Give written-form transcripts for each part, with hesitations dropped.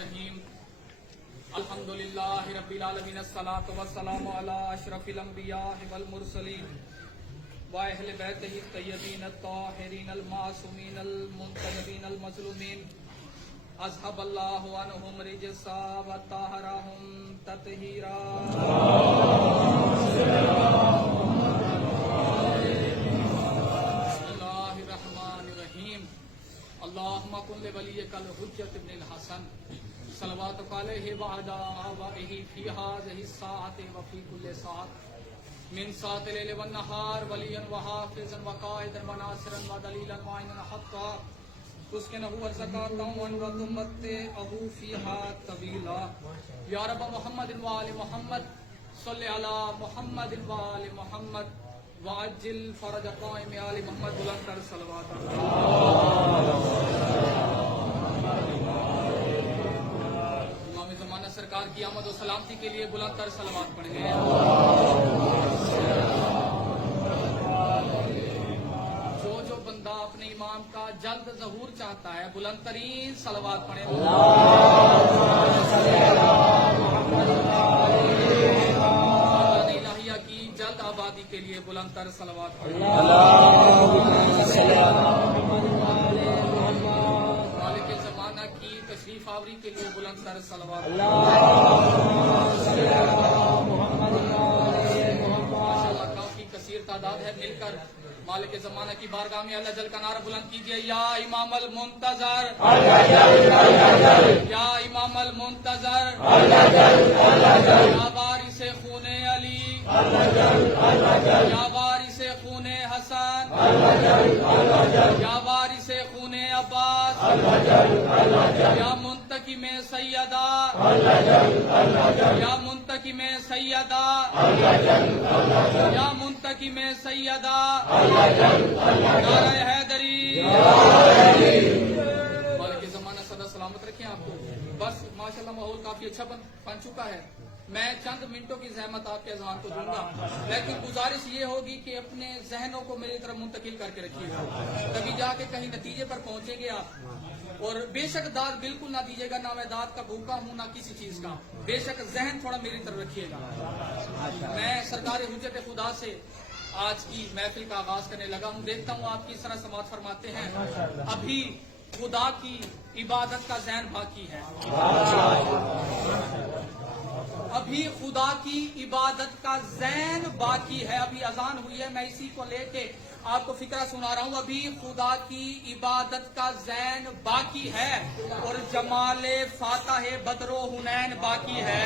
الرحیم الحمدللہ رب العالمین الصلاۃ والسلام علی اشرف الانبیاء والمرسلین واہل بیتہ الطیبین الطاہرین المعصومین المنتجبین المظلومین اذهب اللہ عنہم رجسا وطہرہم تطہیرا اللہم کن لولیک الحجۃ ابن الحسن صلواتک علیہ وعلی آبائہ فی ہذہ الساعۃ وفی کل ساعۃ من ساعۃ اللیل والنہار ولیا وحافظا وقائدا وناصرا ودلیلا معینا حتی تسکنہ الزکاۃ وتمتعہ فیہا طویلا یا رب محمد وآل محمد صلی علی محمد وآل محمد وعجل فرج قائم آل محمد بلند کر صلوات امام زمانہ سرکار کی آمد و سلامتی کے لیے بلند تر صلوات پڑھیں گے. جو بندہ اپنے امام کا جلد ظہور چاہتا ہے بلند ترین صلوات پڑھیں. آبادی کے لیے بلند تر صلوات مالک زمانہ کی تشریف آوری کے لیے بلند تر صلوات. ماشاءاللہ کافی کثیر تعداد ہے, مل کر مالک زمانہ کی بارگاہ میں اللہ جل کا نعرہ بلند کیجئے. یا امام المنتظر, یا امام المنتظر, یا وارث خون علی, یا وارث خون حسن, یا وارث خون عباس, یا منتقم سیدہ, یا منتقم سیدہ, یا منتقم سیدہ, نعرہ حیدری. مالک زمانہ سدا سلامت رکھیں آپ کو. بس ماشاءاللہ ماحول کافی اچھا بن چکا ہے. میں چند منٹوں کی زحمت آپ کے اذان کو دوں گا, لیکن گزارش یہ ہوگی کہ اپنے ذہنوں کو میری طرف منتقل کر کے رکھیے گا, تبھی جا کے کہیں نتیجے پر پہنچیں گے آپ. اور بے شک داد بالکل نہ دیجیے گا, نہ میں داد کا بھوکا ہوں نہ کسی چیز کا. بے شک ذہن تھوڑا میری طرف رکھیے گا. میں سرکار حجت خدا سے آج کی محفل کا آغاز کرنے لگا ہوں. دیکھتا ہوں آپ کس طرح سماعت فرماتے ہیں. ابھی خدا کی عبادت کا ذہن باقی ہے, ابھی خدا کی عبادت کا ذہن باقی ہے. ابھی اذان ہوئی ہے, میں اسی کو لے کے آپ کو فکرہ سنا رہا ہوں. ابھی خدا کی عبادت کا ذہن باقی ہے اور جمال فاتح بدر و حنین باقی ہے.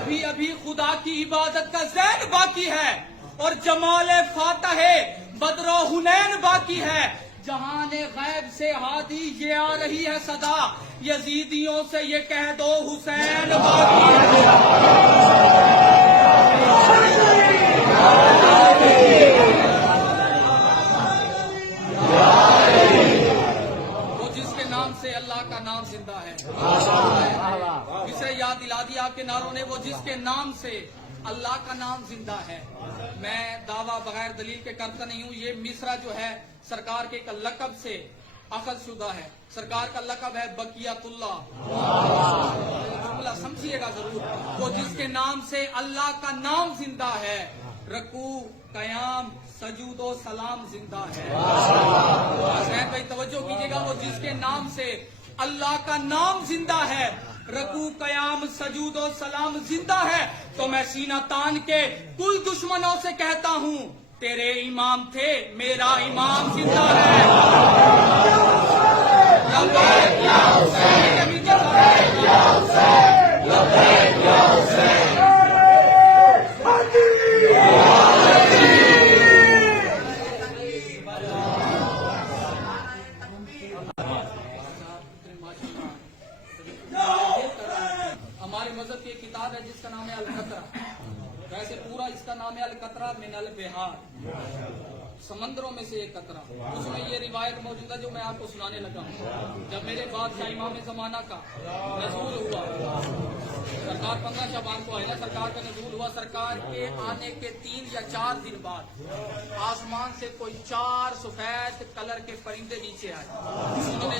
ابھی خدا کی عبادت کا ذہن باقی ہے اور جمال فاتح بدر و حنین باقی ہے. جہان غیب سے ہادی یہ آ رہی ہے صدا, یزیدیوں سے یہ کہہ دو حسین باقی ہے. وہ جس کے نام سے اللہ کا نام زندہ ہے, اسے یاد دلا دیا آپ کے ناروں نے. وہ جس کے نام سے اللہ کا نام زندہ ہے. میں دعویٰ بغیر دلیل کے کرتا نہیں ہوں. یہ مصرع جو ہے سرکار کے ایک لقب سے اخذ شدہ ہے. سرکار کا لقب ہے بقیت اللہ. جملہ سمجھیے گا ضرور. وہ جس کے نام سے اللہ کا نام زندہ ہے, رکوع قیام سجود و سلام زندہ ہے. حسین بھائی توجہ کیجیے گا. وہ جس کے نام سے اللہ کا نام زندہ ہے, رکوع قیام سجود و سلام زندہ ہے. تو میں سینہ تان کے کل دشمنوں سے کہتا ہوں, تیرے امام تھے, میرا امام زندہ ہے. لبیک یا حسین, لبیک یا حسین, لبیک یا حسین. ہمارے مذہب کی ایک کتاب ہے جس کا نام ہے القطرہ. ویسے پورا اس کا نام ہے القطرہ من البحار, سمندروں میں سے ایک قطرہ. اس میں یہ روایت موجود ہے جو میں آپ کو سنانے لگا ہوں. جب میرے بادشاہ امام زمانہ کا نزول ہوا, سرکار 15 شعبان کو آئے نا, سرکار کا نزول ہوا. سرکار کے آنے کے 3 یا 4 دن بعد آسمان سے کوئی 4 سفید کلر کے پرندے نیچے آئے.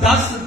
10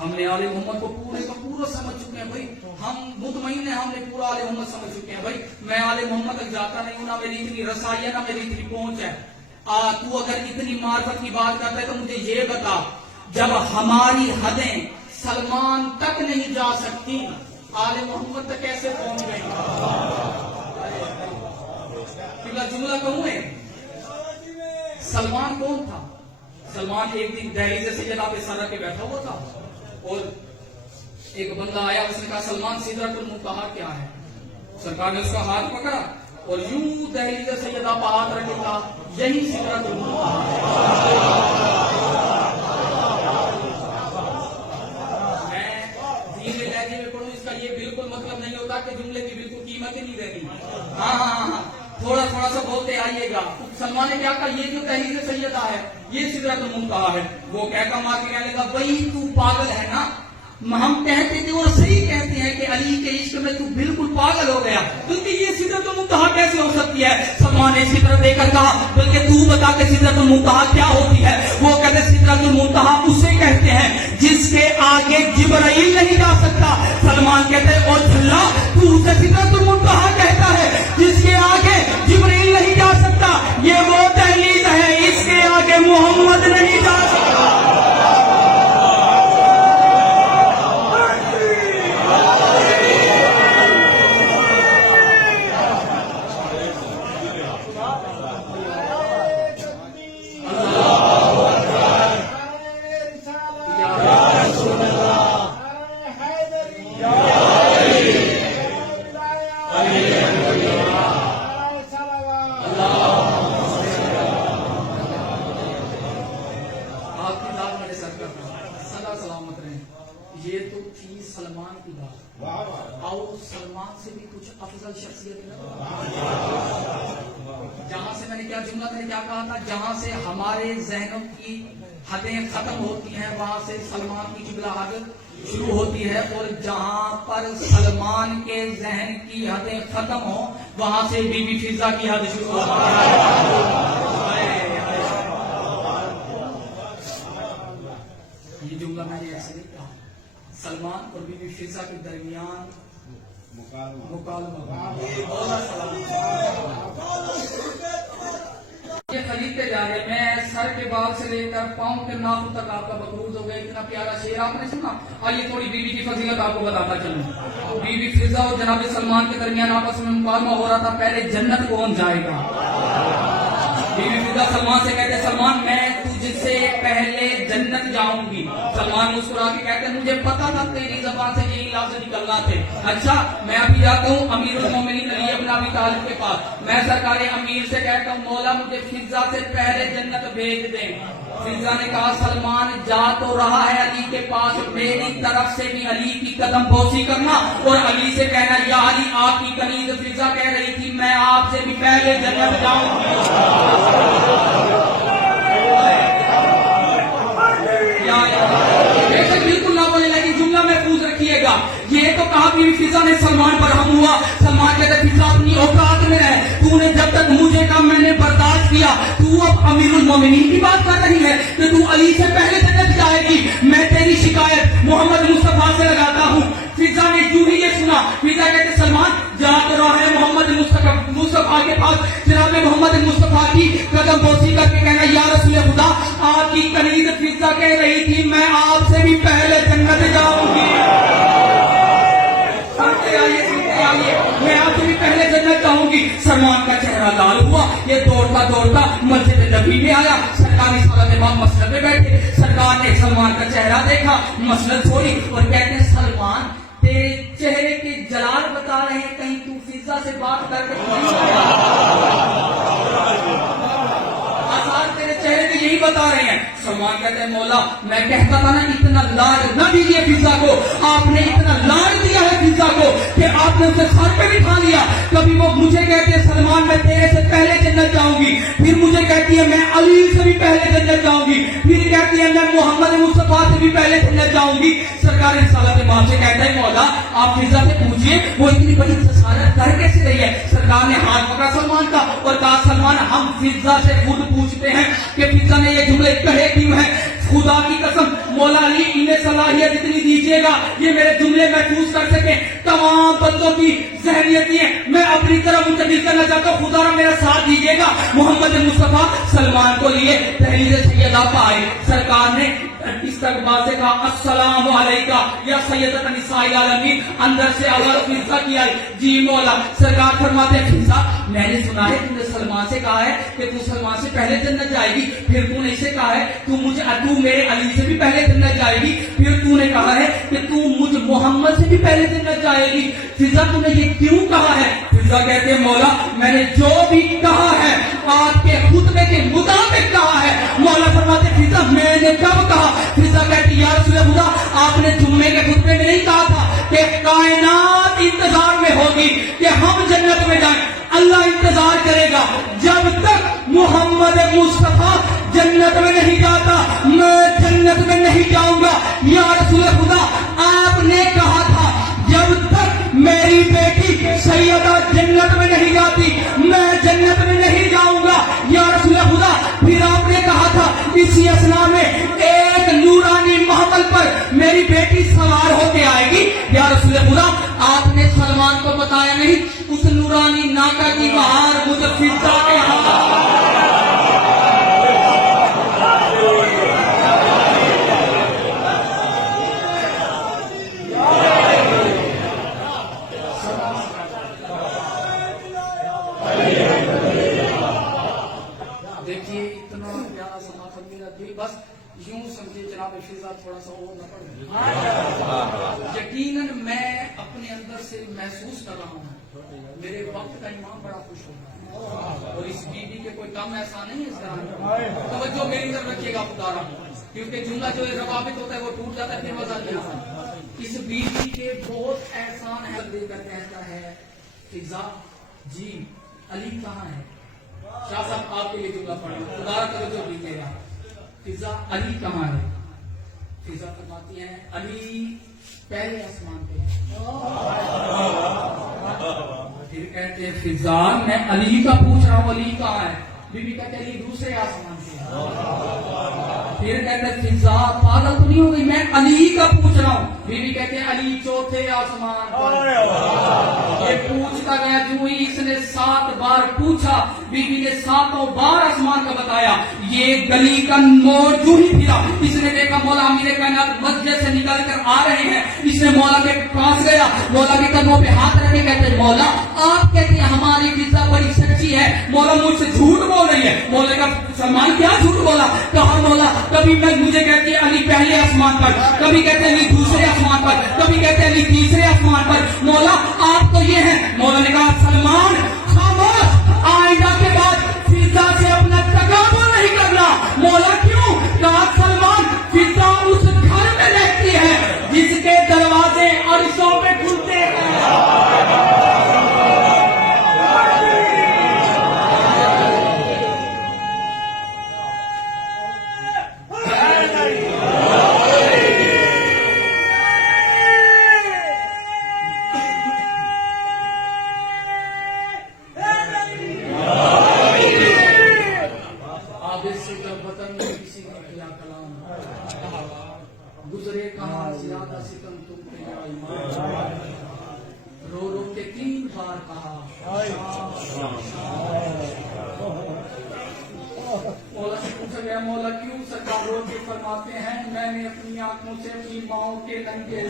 ہم نے آل محمد کو پورے کا پورا سمجھ چکے ہیں بھائی, ہم مطمئن ہیں, ہم نے پورا آل محمد سمجھ چکے ہیں بھائی. میں آل محمد تک جاتا نہیں ہوں, نہ میری اتنی رسائی ہے, نہ میری اتنی پہنچ ہے. تو اگر اتنی معرفت کی بات کرتا ہے تو مجھے یہ بتا, جب ہماری حدیں سلمان تک نہیں جا سکتی, آل محمد تک کیسے پہنچ گئی؟ جملہ کہوں میں, سلمان کون تھا؟ سلمان ایک دن دہلیز سیدہ پہ سرا کے بیٹھا ہوا تھا, اور ایک بندہ آیا, اس نے کہا سلمان سدرۃ المنتہا کیا ہے؟ سرکار نے اس کا ہاتھ پکڑا اور یوں دہلیز سیدہ پہ ہاتھ رکھے, کہا یہی سدرۃ المنتہا ہے. میں دھیرے لہجے میں پڑھوں, اس کا یہ بالکل مطلب نہیں ہوتا کہ جملے کی بالکل قیمت ہی نہیں رہتی. ہاں, تھوڑا تھوڑا سا بولتے آئیے گا. سلمان نے کیا کہا, یہ جو دہلیز سیدہ ہے یہ سدرۃ المنتہا ہے. وہ کہہ کر مار کے کہنے لگا, بھائی تو پاگل ہے نا, ہم کہتے تھے اور صحیح کہتے ہیں کہ علی کے عشق میں تو بالکل پاگل ہو گیا, کیونکہ یہ سدرۃ المنتہا کیسے ہو سکتی ہے؟ سلمان نے سدرۃ دے کر کہا, بلکہ تو بتا کہ سدرۃ المنتہا کیا ہوتی ہے؟ وہ کہتے سدرۃ المنتہا اسے کہتے ہیں جس کے آگے جبرائیل نہیں جا سکتا. سلمان کہتے ہیں, اور جھلا تو اسے سدرۃ المنتہا کہتا ہے جس کے آگے جبرائیل نہیں جا سکتا. یہ وہ دہلیز ہے, اس کے آگے محمد نہیں جا سکتا. یہ تو تھی سلمان کی بات, اور سلمان سے بھی کچھ افضل شخصیت جہاں سے میں نے کیا جملہ میں نے کیا کہا تھا, جہاں سے ہمارے ذہنوں کی حدیں ختم ہوتی ہیں وہاں سے سلمان کی قبلہ حد شروع ہوتی ہے, اور جہاں پر سلمان کے ذہن کی حدیں ختم ہوں وہاں سے بی بی فضا کی حد شروع ہوتی ہے. یہ جملہ میں نے ایسے نہیں کہا, سلمان اور بی بی فضا کے درمیان مکالمہ. یہ خریدتے جا رہے, میں سر کے بال سے لے کر پاؤں کے ناخن تک آپ کا مقروض ہو گیا. اتنا پیارا شعر آپ نے سنا. آئیے تھوڑی بی بی کی فضیلت آپ کو بتاتا چلوں. بی بی فضا اور جناب سلمان کے درمیان آپس میں مکالمہ ہو رہا تھا, پہلے جنت کون جائے گا. بی بی فضا سلمان سے کہتے, سلمان میں تجھ سے پہلے جنت جاؤں گی. سلمان مسکرا کے کہتے, مجھے پتا تھا تیری زبان سے یہی لفظ نکلنا تھے. اچھا میں ابھی جاتا ہوں امیر المومنین علی ابن ابی طالب کے پاس, میں سرکار امیر سے کہتا ہوں مولا مجھے فضا سے پہلے جنت بھیج دیں. فضا نے کہا, سلمان جا تو رہا ہے علی کے پاس, میری طرف سے بھی علی کی قدم بوسی کرنا اور علی سے کہنا, یا علی آپ کی کنیز فضا کہہ رہی تھی میں آپ سے بھی پہلے جنت جاؤں گی. بالکل نہ بولنے لگی, جملہ محفوظ رکھیے گا. یہ تو کہا کہ فضا نے سلمان پر ہم ہوا. سلمان کہتے, فضا اپنی اوقات میں رہ, تو نے جب تک مجھے کہا میں نے برداشت کیا. تو اب امیر المومنین کی بات کر رہی ہے کہ تو علی سے پہلے جنت جائے گی. میں تیری شکایت محمد مصطفیٰ سے لگاتا ہوں. فضا نے یوں ہی یہ سنا. فضا کہتے, سلمان جا تو رہا ہے محمد مصطفیٰ کے پاس, جناب محمد مصطفیٰ کی قدم بوسی کر کے کہنا, یا رسول خدا آپ کی کنیز فضا کہہ رہی تھی میں آپ سے بھی پہلے جنت جاؤں گی. میں آپ سے بھی پہلے جنت جاؤں گی. سلمان کا چہرہ لال ہوا, یہ دوڑتا دوڑتا مسجد نبی میں آیا. سرکار اس صلاۃ امام مسجد میں بیٹھے. سرکار نے سلمان کا چہرہ دیکھا, مسجد چھوڑی اور کہتے ہیں, سلمان تیرے چہرے کے جلال بتا رہے ہیں کہیں تو فضا سے بات کر کے تیرے چہرے کے یہی بتا رہے ہیں. سلمان کہتے ہیں, مولا میں کہتا تھا نا اتنا لاڈ نہ دیجیے فضا کو, آپ نے اتنا لاڈ دیا ہے فضا کو کہ آپ نے اسے سر پہ بٹھا لیا. کبھی وہ مجھے کہتے ہیں سلمان میں تیرے سے پہلے جنت جاؤں گی, پھر مجھے کہتی ہے میں علی سے بھی پہلے جنت جاؤں گی, پھر کہتی ہے میں محمد مصطفیٰ سے بھی پہلے جنت جاؤں گی. سرکار رسالت امام سے کہتا ہے, مولا آپ فضا سے پوچھیے وہ اتنی بڑی جسارت کر کیسے رہی ہے. سرکار نے ہاتھ پکڑا سلمان کا اور کہا, سلمان ہم فضا سے خود پوچھتے ہیں کہ فضا نے یہ جملے کہے کیوں ہیں. خدا کی قسم مولا علی انہیں صلاحیت اتنی دیجیے گا یہ میرے جملے محفوظ کر سکیں تمام بندوں کی ذہنیت یہ میں اپنی طرف منتقل کرنا چاہتا ہوں. خدا را میرا ساتھ دیجیے گا. محمد مصطفیٰ سلمان کو لیے تحریر سیدہ پہ آئے. سرکار نے استقبال سے کہا السلام علیکہ یا سیدۃ نساء العالمین. اندر سے آواز فضا کی آئی. جی مولا. سرکار فرماتے ہیں فضا میں نے سنا ہے تم نے سلمان سے کہا ہے کہ تو سلمان سے پہلے جنت جائے گی. پھر تو نے اسے کہا ہے تو میرے علی سے بھی پہلے جنت جائے گی. پھر تو نے کہا ہے کہ تو مجھ محمد سے بھی پہلے جنت جائے گی. فضا تم نے یہ کیوں کہا ہے؟ فضا کہتے ہیں مولا میں نے جو بھی کہا ہے آپ کے خطبے کے مطابق کہا ہے. مولا فرماتے فضا میں نے کب کہا؟ فضا کہتی یا رسول خدا آپ نے جمعے کے خطبے میں نہیں کہا تھا کہ کائنات انتظار میں ہوگی کہ ہم جنت میں جائیں. اللہ انتظار کرے گا جب تک محمد مصطفیٰ جنت میں نہیں جاتا میں جنت میں نہیں جاؤں گا. یا رسول خدا آپ نے کہا تھا جب تک میری بیٹی سیدہ جنت میں نہیں جاتی میں جنت میں نہیں جاؤں گا. یا رسول خدا پھر آپ نے کہا تھا اسی اسنا میں ایک نورانی محمل پر میری بیٹی سوار ہو کے آئے گی. یا رسول خدا آپ نے سلمان کو بتایا نہیں اس نورانی ناکا کی بہار مجھے فضا کے ہاتھ. دیکھیے اتنا پیارا سماعت میرا دل بس یوں سمجھے جناب فضا تھوڑا سا اور نہ پڑے. یقیناً میں اپنے اندر سے محسوس کر رہا ہوں میرے وقت کا امام بڑا خوش ہوگا اور اس بی بی کے کوئی کم ایسا نہیں ہے اس طرح. توجہ میری طرف رکھیے گا خدا را کیونکہ جملہ جو روابط ہوتا ہے وہ ٹوٹ جاتا ہے پھر مزہ نہیں آتا. اس بی بی کے بہت احسان ہے دے کر کہتا ہے فضا جی علی کہاں ہے؟ شاہ صاحب آپ کے لیے جملہ پڑھا خدا توجہ دیجیے گا. فضا علی کہاں ہے؟ فضا فرماتی ہیں علی پہلے آسمان پہ. پھر کہتے ہیں فضا میں علی کا پوچھ رہا ہوں علی کہاں ہے؟ بی بی کہتے علی دوسرے آسمان پہ. پھر کہتے ہیں فضا پاگل تو نہیں ہو گئی میں علی کا پوچھ رہا ہوں. بی بی کہتے ہیں علی چوتھے آسمان پر. یہ پوچھتا گیا جو ہی اس نے 7 بار پوچھا بی بی نے 7 بار آسمان کا بتایا. یہ گلی کا موڑ جو ہی پھرا اس نے دیکھا مولا امیر کائنات مسجد سے نکل کر آ رہے ہیں. اس نے مولا کے پاس گیا مولا کے قدموں پہ ہاتھ رکھے کہتے ہیں مولا آپ کہتے ہیں ہماری فضا بڑی سچی ہے مولا مجھ سے جھوٹ بول رہی ہے. مولا کا سلمان کیا جھوٹ بولا؟ کہا مولا کبھی میں مجھے کہتی ہے علی پہلے آسمان پر کبھی کہتے ہیں علی دوسرے آسمان پر کبھی کہتے ہیں علی تیسرے آسمان پر. مولا آپ تو یہ ہیں. مولا نے کہا سلمان خاموش آئندہ کے بعد فضا سے اپنا تقابل نہیں کرنا. مولا کیوں؟ کہا سلمان فضا اس گھر میں رہتی ہے جس کے دروازے عرشوں پہ کھلتے ہیں. گزرے کہاں زیادہ ستم تم پہ یا ایمان رو رو کے 3 بار کہا. مولا سے پوچھا گیا مولا کیوں؟ سرکار رو کے فرماتے ہیں میں نے اپنی آنکھوں سے اپنی ماؤں کے ننگے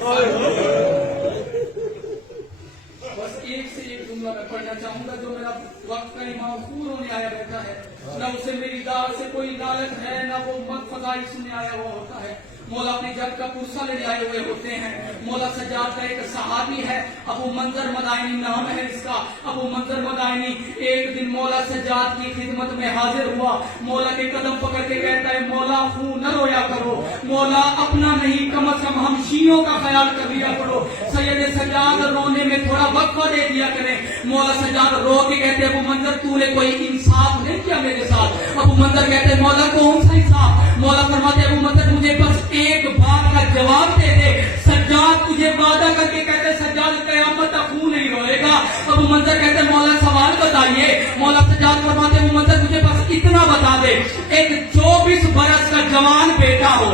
بس ایک سے ایک جملہ میں پڑھنا چاہوں گا جو میرا وقت کا امام خور ہونے آیا رہتا ہے. نہ اسے میری دار سے کوئی عدالت ہے نہ وہ مت فضائی سننے آیا ہوا ہوتا ہے. مولا اپنی جب کا پرسہ لے آئے ہوئے ہوتے ہیں. مولا سجاد کا ایک صحابی ہے ابو منظر مدائنی نام ہے اس کا. ابو منظر مدائنی ایک دن مولا سجاد کی خدمت میں حاضر ہوا. مولا کے قدم پکڑ کے کہتا ہے مولا خون نہ رویا کرو مولا اپنا نہیں کم از کم ہم شیعوں کا خیال کر لیا کرو. سید سجاد رونے میں تھوڑا وقفہ دے دیا کریں. مولا سجاد رو کے کہتے ابو منظر تو نے کوئی انصاف نہیں کیا میرے ساتھ. ابو منظر کہتے مولا کون سا انصاف؟ مولا فرماتے ابو منظر مجھے بس ایک بات کا جواب دے دے. سجاد تجھے وعدہ کر کے کہتے سجاد قیامت تک خون نہیں روئے گا. ابو منظر کہتے مولا سوال بتائیے. مولا سجاد فرماتے ابو منظر مجھے بس اتنا بتا دے ایک 24 برس کا نوجوان بیٹا ہو,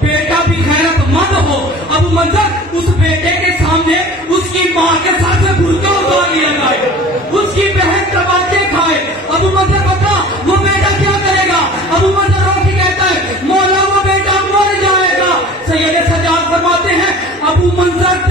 بیٹا بھی خیرت مند ہو, ابو منظر اس بیٹے کے سامنے اس کی ماں کے ساتھ میں برقع اتار لیا جائے, اس کی بہن تباچے کھائے. ابو منظر بتا وہ بیٹا کیا کرے گا؟ ابو منظر رو کے کہتا ہے مولا وہ بیٹا مر جائے گا. سید سجاد فرماتے ہیں ابو منظر